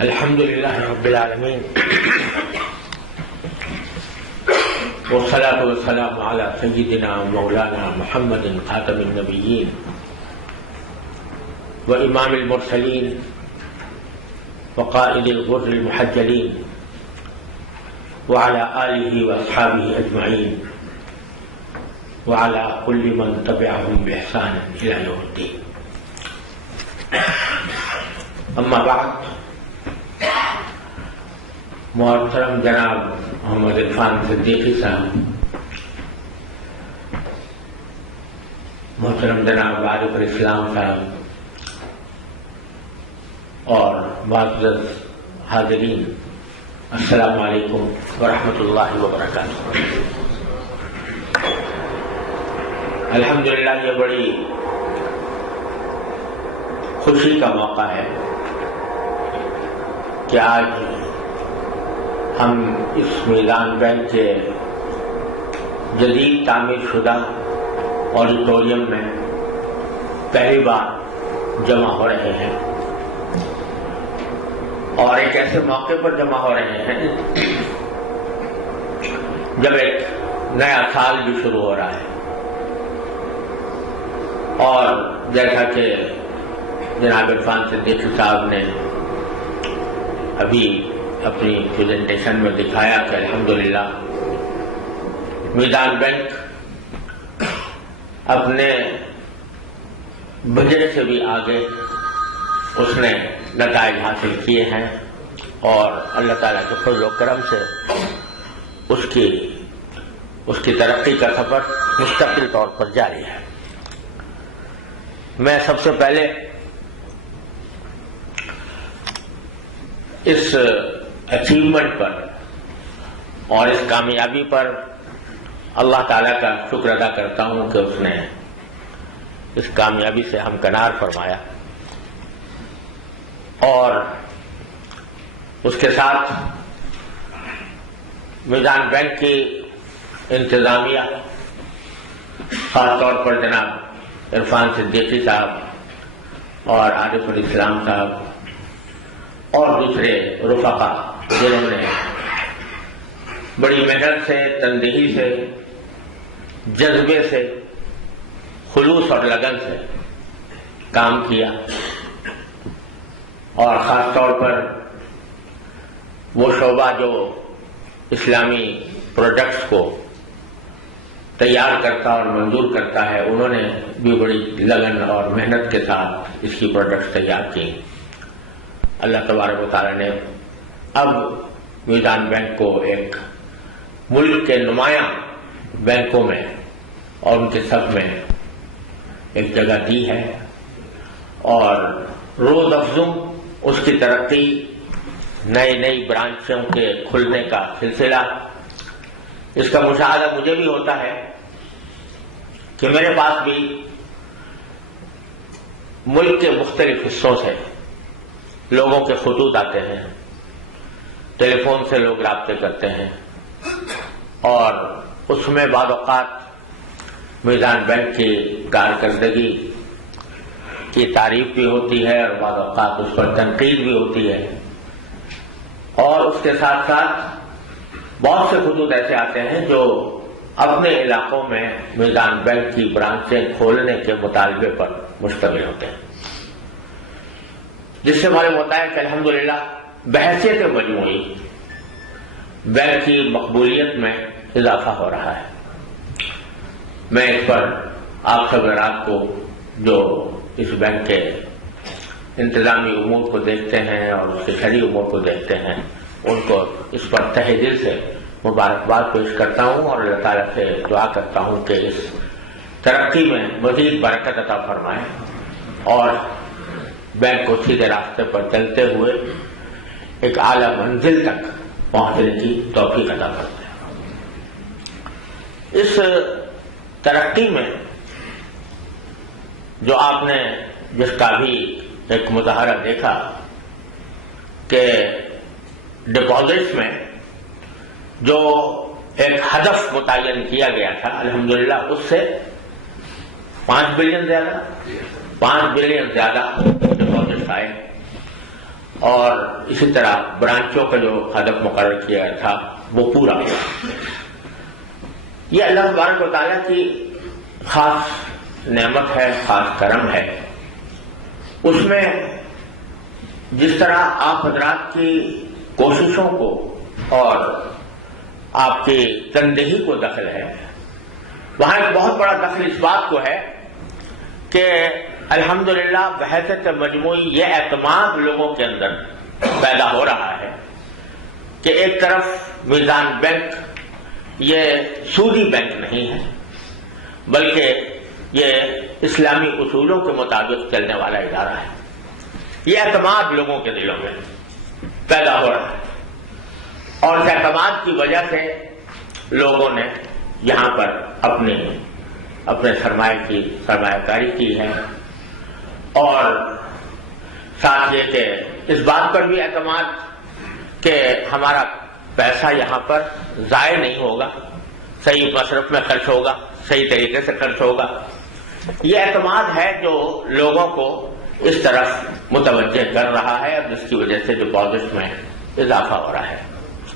الحمد لله رب العالمين والصلاة والسلام على سيدنا مولانا محمد خاتم النبيين وإمام المرسلين وقائد الغر المحجلين وعلى آله وأصحابه أجمعين وعلى كل من تبعهم بإحسان إلى يوم الدين. أما بعد، محترم جناب محمد عرفان صدیقی صاحب، محترم جناب عارف الاسلام صاحب اور معزز حاضرین، السلام علیکم ورحمۃ اللہ وبرکاتہ۔ الحمدللہ یہ بڑی خوشی کا موقع ہے کہ آج ہم اس میدان بینک کے جدید تعمیر شدہ آڈیٹوریم میں پہلی بار جمع ہو رہے ہیں، اور ایک ایسے موقع پر جمع ہو رہے ہیں جب ایک نیا سال بھی شروع ہو رہا ہے، اور جیسا کہ جناب عرفان صدیقی صاحب نے ابھی اپنی پریزنٹیشن میں دکھایا کہ الحمدللہ میدان بینک اپنے بجٹ سے بھی آگے اس نے نتائج حاصل کیے ہیں، اور اللہ تعالیٰ کے فضل و کرم سے اس کی ترقی کا سفر مستقل طور پر جاری ہے۔ میں سب سے پہلے اس اچیومنٹ پر اور اس کامیابی پر اللہ تعالیٰ کا شکر ادا کرتا ہوں کہ اس نے اس کامیابی سے ہمکنار فرمایا، اور اس کے ساتھ میدان بینک کی انتظامیہ، خاص طور پر جناب عرفان صدیقی صاحب اور عارف الاسلام صاحب اور دوسرے رفقا، جنہوں نے بڑی محنت سے، تندہی سے، جذبے سے، خلوص اور لگن سے کام کیا، اور خاص طور پر وہ شعبہ جو اسلامی پروڈکٹس کو تیار کرتا اور منظور کرتا ہے، انہوں نے بھی بڑی لگن اور محنت کے ساتھ اس کی پروڈکٹس تیار کی۔ اللہ تبارک و تعالیٰ نے اب میدان بینک کو ایک ملک کے نمایاں بینکوں میں اور ان کے سب میں ایک جگہ دی ہے، اور روز افزوں اس کی ترقی، نئی برانچوں کے کھلنے کا سلسلہ، اس کا مشاہدہ مجھے بھی ہوتا ہے کہ میرے پاس بھی ملک کے مختلف حصوں سے لوگوں کے خطوط آتے ہیں، ٹیلی فون سے لوگ رابطے کرتے ہیں، اور اس میں بعض اوقات میدان بینک کی کارکردگی کی تعریف بھی ہوتی ہے، اور بعض اوقات اس پر تنقید بھی ہوتی ہے، اور اس کے ساتھ ساتھ بہت سے خطوط ایسے آتے ہیں جو اپنے علاقوں میں میدان بینک کی برانچیں کھولنے کے مطالبے پر مشتمل ہوتے ہیں، جس سے معلوم ہوتا ہے کہ الحمدللہ بحیثیت مجموعی بینک کی مقبولیت میں اضافہ ہو رہا ہے۔ میں اس پر آپ سب حضرات کو جو اس بینک کے انتظامی امور کو دیکھتے ہیں اور اس کے شرعی امور کو دیکھتے ہیں، ان کو اس پر تہہ دل سے مبارکباد پیش کرتا ہوں، اور اللہ تعالیٰ سے دعا کرتا ہوں کہ اس ترقی میں مزید برکت عطا فرمائے، اور بینک کو سیدھے راستے پر چلتے ہوئے ایک اعلیٰ منزل تک پہنچنے کی توفیق عطا فرمائے۔ اس ترقی میں جو آپ نے جس کا بھی ایک مظاہرہ دیکھا کہ ڈپازٹس میں جو ایک ہدف متعین کیا گیا تھا، الحمدللہ اس سے 5 بلین زیادہ ڈپازٹس آئے، اور اسی طرح برانچوں کا جو ہدف مقرر کیا گیا تھا وہ پورا ہوا. یہ اللہ تبارک و تعالیٰ کی خاص نعمت ہے، خاص کرم ہے. اس میں جس طرح آپ حضرات کی کوششوں کو اور آپ کی تندہی کو دخل ہے، وہاں ایک بہت بڑا دخل اس بات کو ہے کہ الحمدللہ بحیثیت مجموعی یہ اعتماد لوگوں کے اندر پیدا ہو رہا ہے کہ ایک طرف میزان بینک یہ سودی بینک نہیں ہے، بلکہ یہ اسلامی اصولوں کے مطابق چلنے والا ادارہ ہے. یہ اعتماد لوگوں کے دلوں میں پیدا ہو رہا ہے، اور اس اعتماد کی وجہ سے لوگوں نے یہاں پر اپنے سرمایہ کاری کی ہے، اور ساتھ یہ کہ اس بات پر بھی اعتماد کہ ہمارا پیسہ یہاں پر ضائع نہیں ہوگا، صحیح مصرف میں خرچ ہوگا، صحیح طریقے سے خرچ ہوگا. یہ اعتماد ہے جو لوگوں کو اس طرف متوجہ کر رہا ہے، اور جس کی وجہ سے ڈپازٹ میں اضافہ ہو رہا ہے.